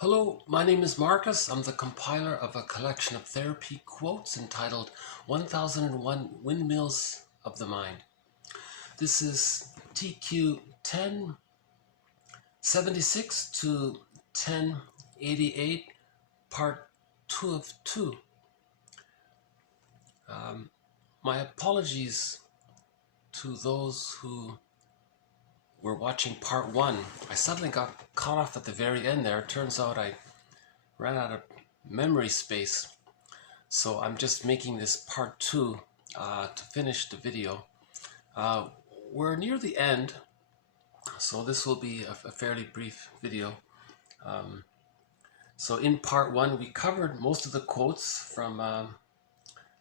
Hello, my name is Marcus. I'm the compiler of a collection of therapy quotes entitled 1001 Windmills of the Mind. This is TQ 1076 to 1088, part 2 of 2. My apologies to those who were watching part 1. I suddenly got caught off at the very end there. It turns out I ran out of memory space. So I'm just making this part 2 to finish the video. We're near the end, so this will be a fairly brief video. So in part 1 we covered most of the quotes from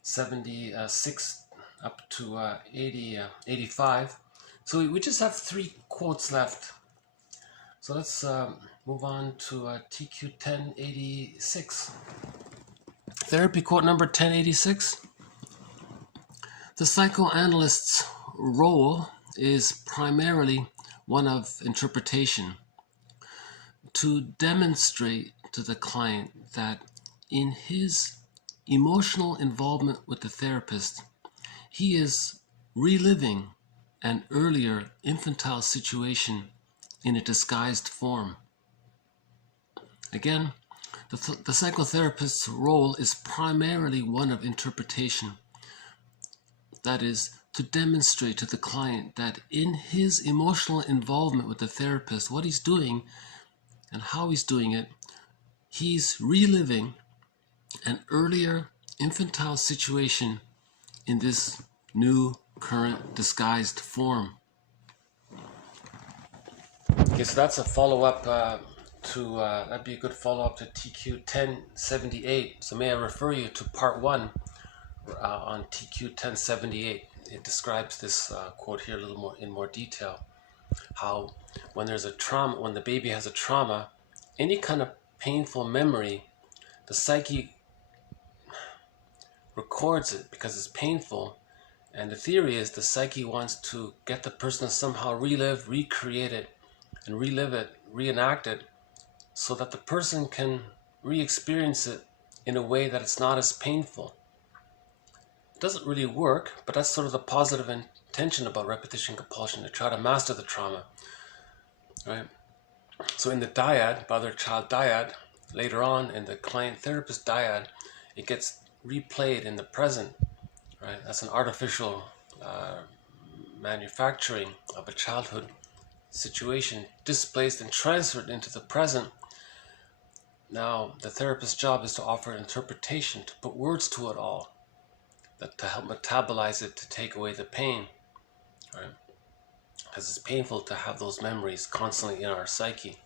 76 up to 85. So we just have 3 quotes left. So let's move on to TQ 1086. Therapy quote number 1086. The psychoanalyst's role is primarily one of interpretation, to demonstrate to the client that in his emotional involvement with the therapist, he is reliving an earlier infantile situation in a disguised form. Again, the psychotherapist's role is primarily one of interpretation. That is, to demonstrate to the client that in his emotional involvement with the therapist, what he's doing and how he's doing it, he's reliving an earlier infantile situation in this new current disguised form. Okay, so that's a follow-up that'd be a good follow-up to TQ 1078. So may I refer you to part 1 on TQ 1078. It describes this quote here a little more in more detail. How when there's a trauma, when the baby has a trauma, any kind of painful memory, the psyche records it because it's painful. And the theory is the psyche wants to get the person to somehow relive, recreate it, and relive it, reenact it, so that the person can re-experience it in a way that it's not as painful. It doesn't really work, but that's sort of the positive intention about repetition compulsion, to try to master the trauma, right? So in the dyad, mother-child dyad, later on in the client-therapist dyad, it gets replayed in the present. Right? That's an artificial manufacturing of a childhood situation, displaced and transferred into the present. Now, the therapist's job is to offer interpretation, to put words to it all, to help metabolize it, to take away the pain. Right? Because it's painful to have those memories constantly in our psyche.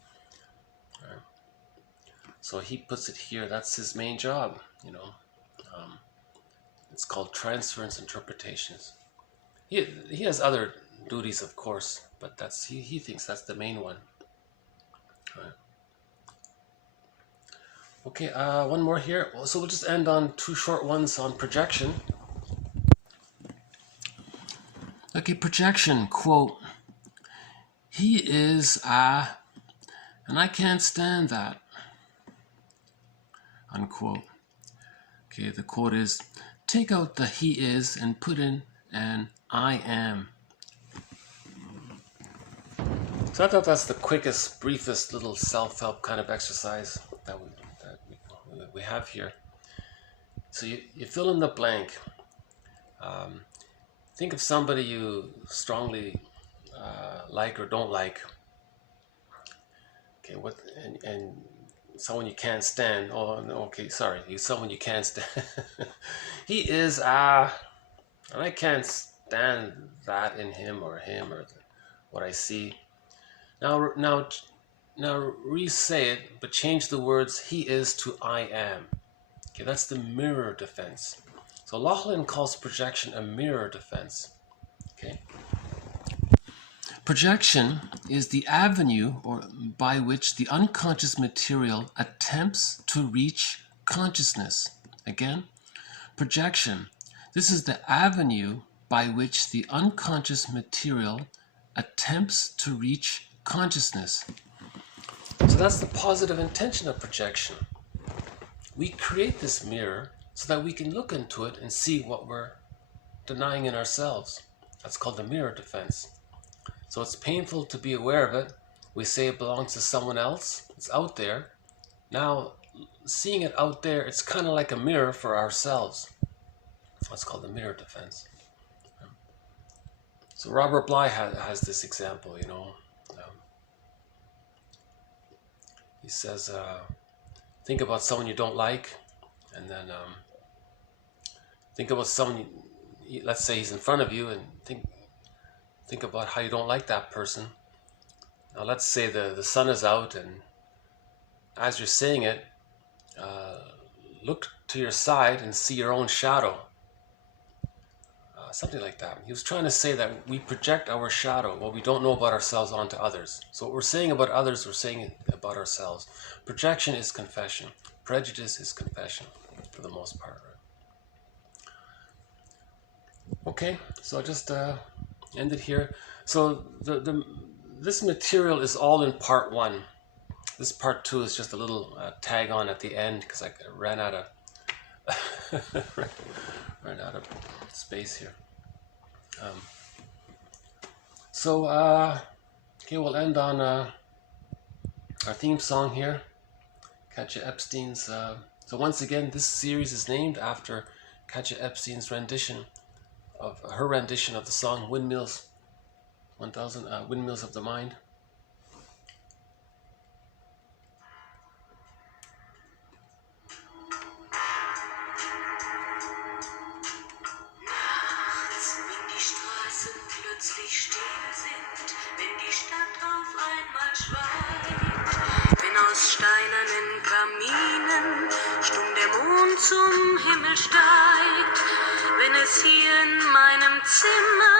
Right? So he puts it here, that's his main job, you know. It's called transference interpretations. He has other duties, of course, but he thinks that's the main one. Right. Okay, one more here. So we'll just end on 2 short ones on projection. Okay, projection, quote, "He is and I can't stand that," unquote. Okay, the quote is, take out the "he is" and put in an "I am." So I thought that's the quickest, briefest little self-help kind of exercise that we have here. So you fill in the blank. Think of somebody you strongly like or don't like. Okay, and someone you can't stand. Oh, okay, sorry. He's someone you can't stand. He is, and I can't stand that in him or what I see. Now re-say it, but change the words "he is" to "I am." Okay, that's the mirror defense. So Laughlin calls projection a mirror defense. Okay. Projection is the avenue by which the unconscious material attempts to reach consciousness. Again, projection. This is the avenue by which the unconscious material attempts to reach consciousness. So that's the positive intention of projection. We create this mirror so that we can look into it and see what we're denying in ourselves. That's called the mirror defense. So it's painful to be aware of it. We say it belongs to someone else. It's out there. Now, seeing it out there, it's kind of like a mirror for ourselves. That's called the mirror defense. So Robert Bly has this example, you know. He says, think about someone you don't like, and then think about someone, let's say he's in front of you, and think about how you don't like that person. Now let's say the sun is out, and as you're saying it, look to your side and see your own shadow. Something like that. He was trying to say that we project our shadow, what we don't know about ourselves, onto others. So what we're saying about others, we're saying it about ourselves. Projection is confession. Prejudice is confession, for the most part. Okay, so I'll just end it here. So this material is all in part 1. This part 2 is just a little tag on at the end, because I ran out of ran out of space here. Okay, we'll end on our theme song here, Katja Epstein's. So once again, this series is named after Katja Epstein's rendition of the song Windmills, 1000 Windmills of the Mind. Zum Himmel steigt, wenn es hier in meinem Zimmer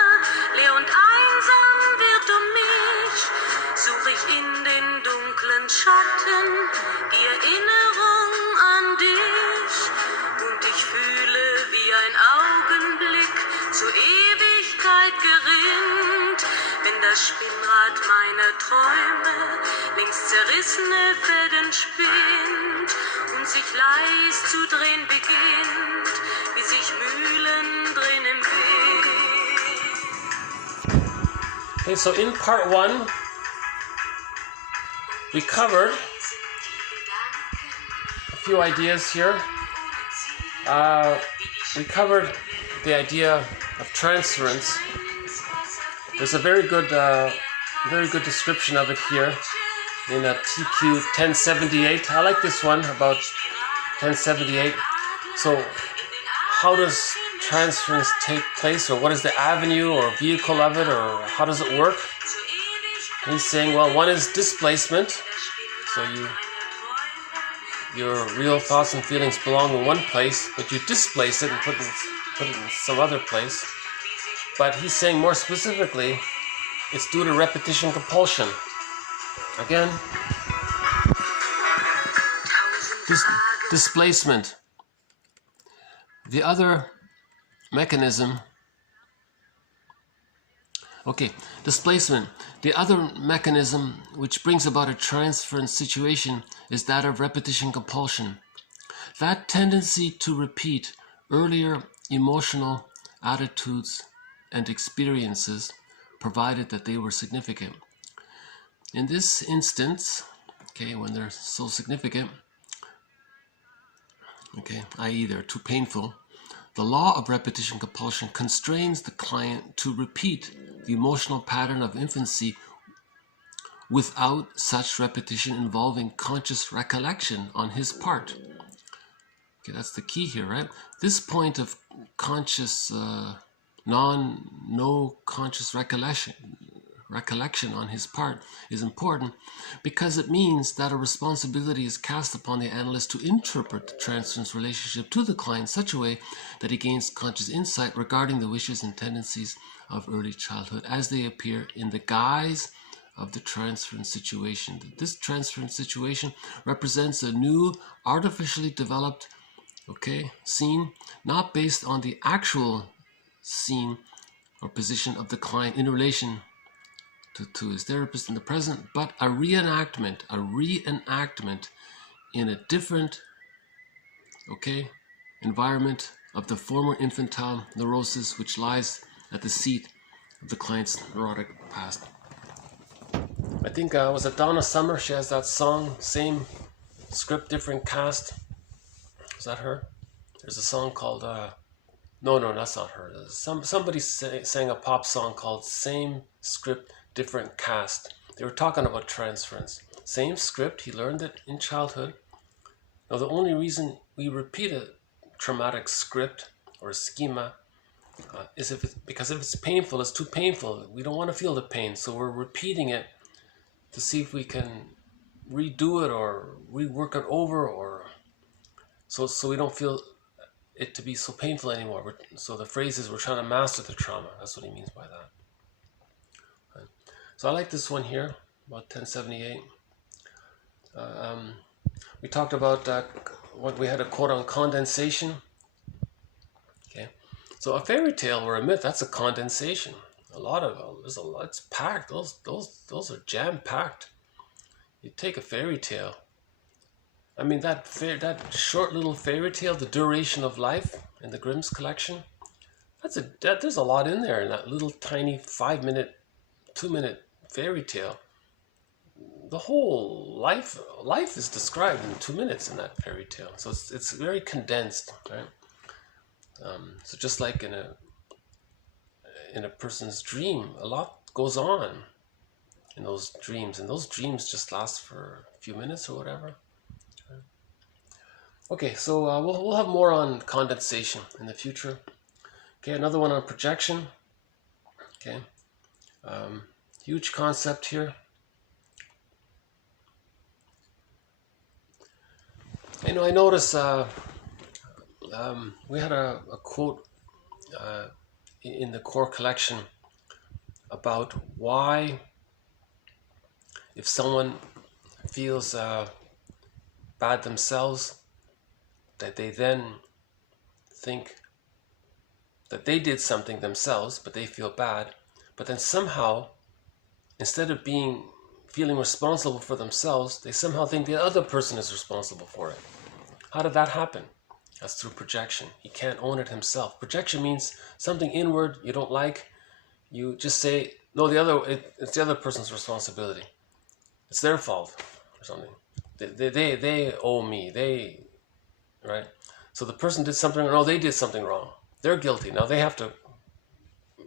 leer und einsam wird mich, suche ich in den dunklen Schatten die Erinnerung an dich und ich fühle, wie ein Augenblick zur Ewigkeit gerinnt, wenn das Spinnrad meiner Träume links zerrissene Fäden spinnt und sich leis zu drehen beginnt, wie sich Mühlen drehen im Wind. Okay, so in part 1, we covered a few ideas here. We covered the idea of transference. There's a very good description of it here in a TQ 1078. I like this one about 1078. So how does transference take place, or what is the avenue or vehicle of it, or how does it work? And he's saying, well, one is displacement. So your real thoughts and feelings belong in one place, but you displace it and put it in some other place. But he's saying more specifically, it's due to repetition compulsion. Again, displacement. The other mechanism, displacement. The other mechanism which brings about a transference situation is that of repetition compulsion. That tendency to repeat earlier emotional attitudes and experiences, provided that they were significant. In this instance, when they're so significant, i.e. they're too painful, the law of repetition compulsion constrains the client to repeat the emotional pattern of infancy without such repetition involving conscious recollection on his part. Okay, that's the key here, right? This point of conscious, no conscious recollection on his part is important because it means that a responsibility is cast upon the analyst to interpret the transference relationship to the client in such a way that he gains conscious insight regarding the wishes and tendencies of early childhood as they appear in the guise of the transference situation. This transference situation represents a new artificially developed scene, not based on the actual scene or position of the client in relation to his therapist in the present, but a reenactment in a different, environment of the former infantile neurosis, which lies at the seat of the client's neurotic past. I think was it Donna Summer? She has that song, same script, different cast. Is that her? There's a song called no, that's not her. Somebody sang a pop song called Same Script, Different Cast. They were talking about transference. Same script, he learned it in childhood. Now the only reason we repeat a traumatic script or a schema is because if it's painful, it's too painful. We don't want to feel the pain, so we're repeating it to see if we can redo it or rework it over, or so we don't feel it to be so painful anymore. So the phrase is we're trying to master the trauma. That's what he means by that. Right. So I like this one here, about 1078. We talked about what we had a quote on condensation. Okay, so a fairy tale or a myth, that's a condensation. It's packed. Those are jam packed. You take a fairy tale. I mean, that short little fairy tale, the duration of life in the Grimm's collection, there's a lot in there in that little tiny 5-minute, 2-minute fairy tale. The whole life is described in 2 minutes in that fairy tale. So it's very condensed, right? So just like in a person's dream, a lot goes on in those dreams, and those dreams just last for a few minutes or whatever. Okay, so we'll have more on condensation in the future. Okay, another one on projection. Okay, huge concept here. I notice we had a quote in the core collection about why, if someone feels bad themselves, that they then think that they did something themselves, but they feel bad, but then somehow, instead of feeling responsible for themselves, they somehow think the other person is responsible for it. How did that happen? That's through projection. He can't own it himself. Projection means something inward you don't like. You just say, no, it's the other person's responsibility. It's their fault or something. They owe me. Right? So the person did something, no, they did something wrong. They're guilty. Now they have to,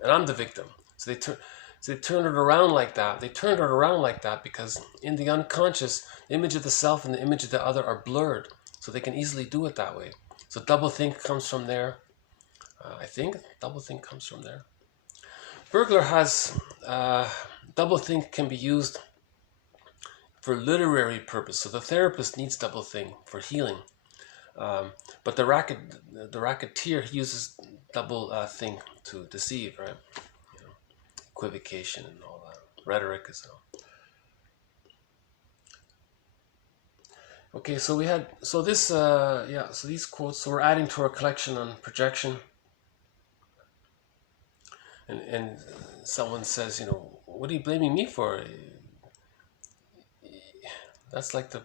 and I'm the victim. So they turn it around like that. They turned it around like that because in the unconscious, the image of the self and the image of the other are blurred. So they can easily do it that way. So doublethink comes from there. I think doublethink comes from there. Bergler has doublethink can be used for literary purpose. So the therapist needs doublethink for healing. But the racketeer uses doublethink to deceive, right? Equivocation and all that. Rhetoric as well. Okay, so so these quotes, so we're adding to our collection on projection. And someone says, what are you blaming me for? That's like the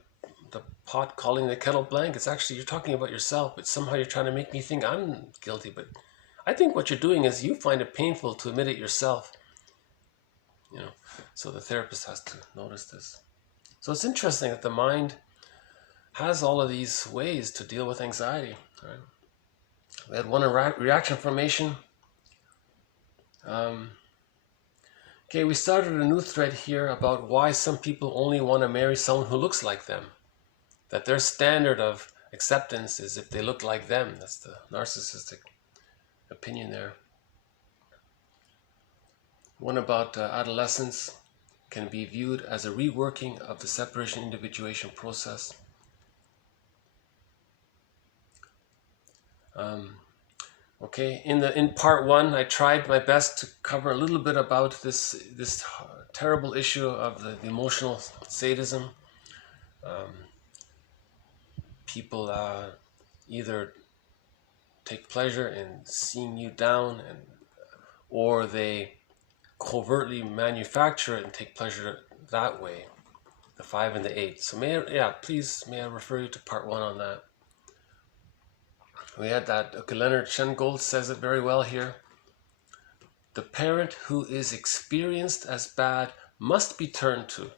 pot calling the kettle black. It's actually, you're talking about yourself, but somehow you're trying to make me think I'm guilty. But I think what you're doing is you find it painful to admit it yourself. So the therapist has to notice this. So it's interesting that the mind has all of these ways to deal with anxiety. Right? We had one in reaction formation. Okay, we started a new thread here about why some people only want to marry someone who looks like them. That their standard of acceptance is if they look like them. That's the narcissistic opinion there. One about adolescence can be viewed as a reworking of the separation-individuation process. Okay, in part 1, I tried my best to cover a little bit about this terrible issue of the emotional sadism. People either take pleasure in seeing you down, or they covertly manufacture it and take pleasure that way. The 5 and the 8. So please may I refer you to part 1 on that. We had that. Okay, Leonard Shengold says it very well here. The parent who is experienced as bad must be turned to.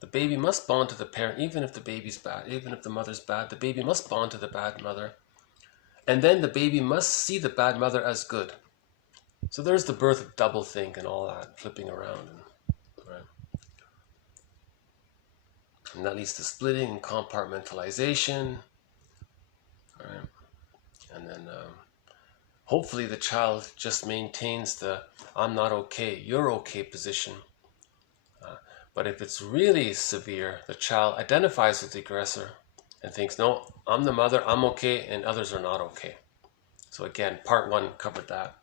The baby must bond to the parent, even if the baby's bad, even if the mother's bad. The baby must bond to the bad mother. And then the baby must see the bad mother as good. So there's the birth of doublethink and all that, flipping around. Right? And that leads to splitting and compartmentalization. Right? And then hopefully the child just maintains the I'm not okay, you're okay position. But if it's really severe, the child identifies with the aggressor and thinks, no, I'm the mother, I'm okay, and others are not okay. So again, part 1 covered that.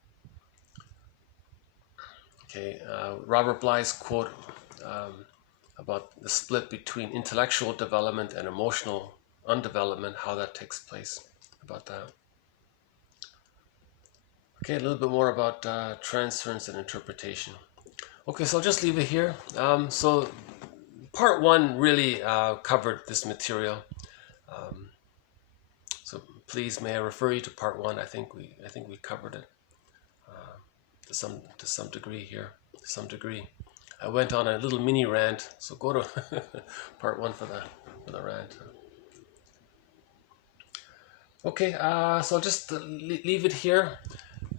Okay, Robert Bly's quote about the split between intellectual development and emotional undevelopment, how that takes place, about that. Okay, a little bit more about transference and interpretation. Okay, so I'll just leave it here. So part 1 really covered this material. So please may I refer you to part 1. I think we covered it to some degree here. To some degree, I went on a little mini rant. So go to part 1 for the rant. Okay, so I'll just leave it here.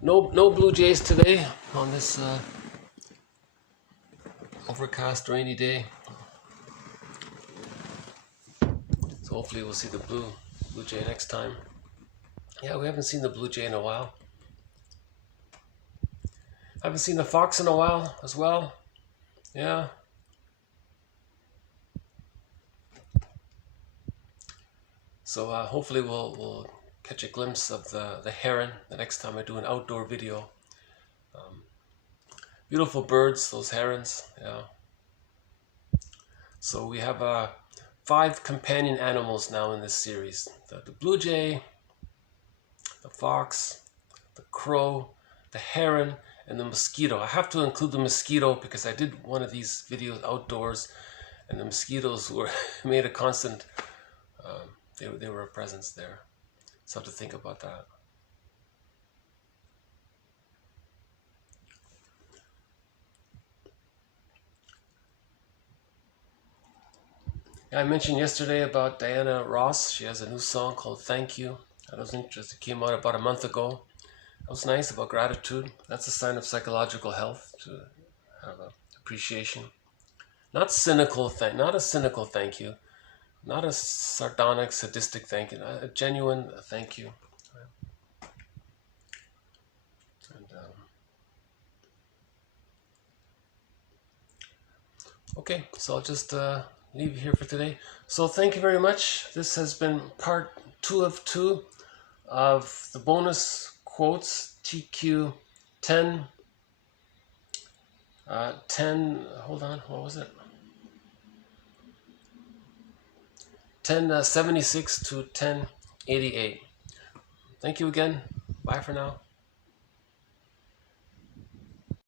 No blue jays today on this overcast rainy day. So hopefully we'll see the blue jay next time. Yeah, we haven't seen the blue jay in a while. Haven't seen the fox in a while as well. Yeah. So hopefully we'll catch a glimpse of the heron the next time I do an outdoor video. Beautiful birds, those herons. Yeah. So we have 5 companion animals now in this series. The blue jay, the fox, the crow, the heron, and the mosquito. I have to include the mosquito because I did one of these videos outdoors and the mosquitoes were made a constant, they were a presence there. So I have to think about that. I mentioned yesterday about Diana Ross. She has a new song called Thank You. I was interested. It came out about a month ago. That was nice, about gratitude. That's a sign of psychological health, to have an appreciation. Not cynical, not a cynical thank you. Not a sardonic, sadistic thank you. A genuine thank you. And, okay, so I'll just leave it here for today. So thank you very much. This has been part 2 of 2 of the bonus quotes, TQ 10, hold on, what was it? 1076 to 1088. Thank you again. Bye for now.